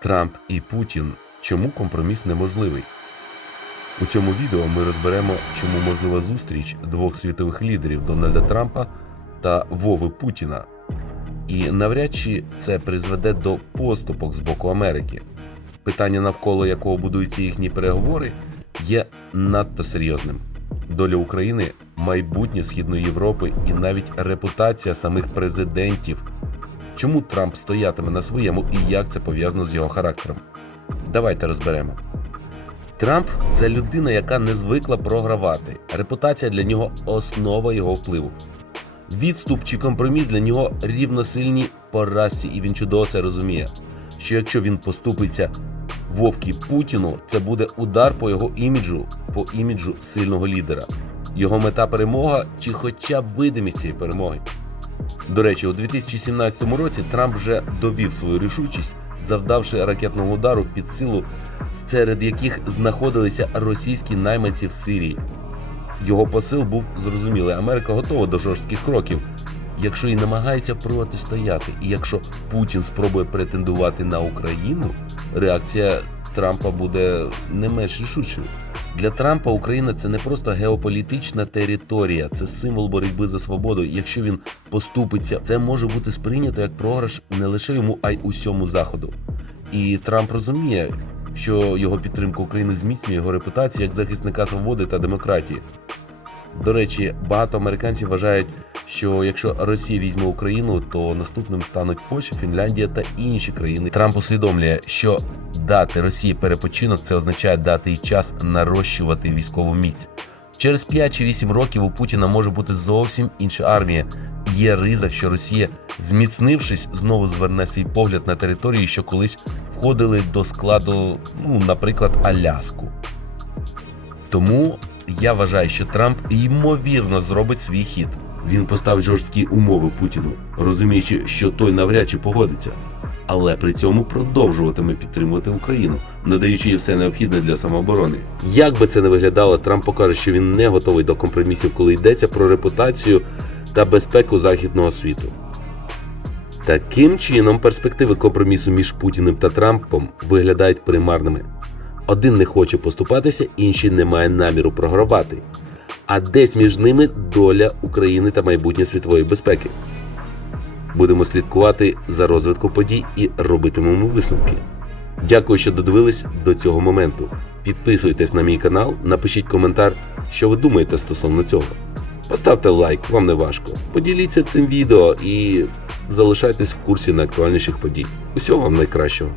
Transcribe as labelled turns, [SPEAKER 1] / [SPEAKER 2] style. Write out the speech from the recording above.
[SPEAKER 1] Трамп і Путін. Чому компроміс неможливий? У цьому відео ми розберемо, чому можлива зустріч двох світових лідерів Дональда Трампа та Вови Путіна. І навряд чи це призведе до поступок з боку Америки. Питання, навколо якого будуються їхні переговори, є надто серйозним. Доля України, майбутнє Східної Європи і навіть репутація самих президентів. Чому Трамп стоятиме на своєму і як це пов'язано з його характером? Давайте розберемо. Трамп це людина, яка не звикла програвати. Репутація для нього основа його впливу. Відступ чи компроміс для нього рівносильні поразці, і він чудово це розуміє. Що якщо він поступиться Вовкі Путіну, це буде удар по його іміджу, по іміджу сильного лідера. Його мета перемога чи хоча б видимість цієї перемоги. До речі, у 2017 році Трамп вже довів свою рішучість, завдавши ракетного удару під силу, серед яких знаходилися російські найманці в Сирії. Його посил був зрозумілий. Америка готова до жорстких кроків, якщо і намагається протистояти. І якщо Путін спробує претендувати на Україну, реакція Трампа буде не менш рішучою. Для Трампа Україна це не просто геополітична територія, це символ боротьби за свободу. Якщо він поступиться, це може бути сприйнято як програш не лише йому, а й усьому заходу. І Трамп розуміє, що його підтримка України зміцнює його репутацію як захисника свободи та демократії. До речі, багато американців вважають, що якщо Росія візьме Україну, то наступним стануть Польща, Фінляндія та інші країни. Трамп усвідомлює, що дати Росії перепочинок це означає дати їй час нарощувати військову міць. Через 5 чи 8 років у Путіна може бути зовсім інша армія. Є ризик, що Росія, зміцнившись, знову зверне свій погляд на території, що колись входили до складу, ну, наприклад, Аляску. Тому я вважаю, що Трамп ймовірно зробить свій хід. Він поставить жорсткі умови Путіну, розуміючи, що той навряд чи погодиться, але при цьому продовжуватиме підтримувати Україну, надаючи їй все необхідне для самооборони. Як би це не виглядало, Трамп покаже, що він не готовий до компромісів, коли йдеться про репутацію та безпеку західного світу. Таким чином, перспективи компромісу між Путіним та Трампом виглядають примарними. Один не хоче поступатися, інший не має наміру програвати. А десь між ними доля України та майбутнє світової безпеки. Будемо слідкувати за розвитком подій і робитимемо висновки. Дякую, що додивились до цього моменту. Підписуйтесь на мій канал, напишіть коментар, що ви думаєте стосовно цього. Поставте лайк, вам не важко. Поділіться цим відео і залишайтесь в курсі найактуальніших подій. Усього вам найкращого.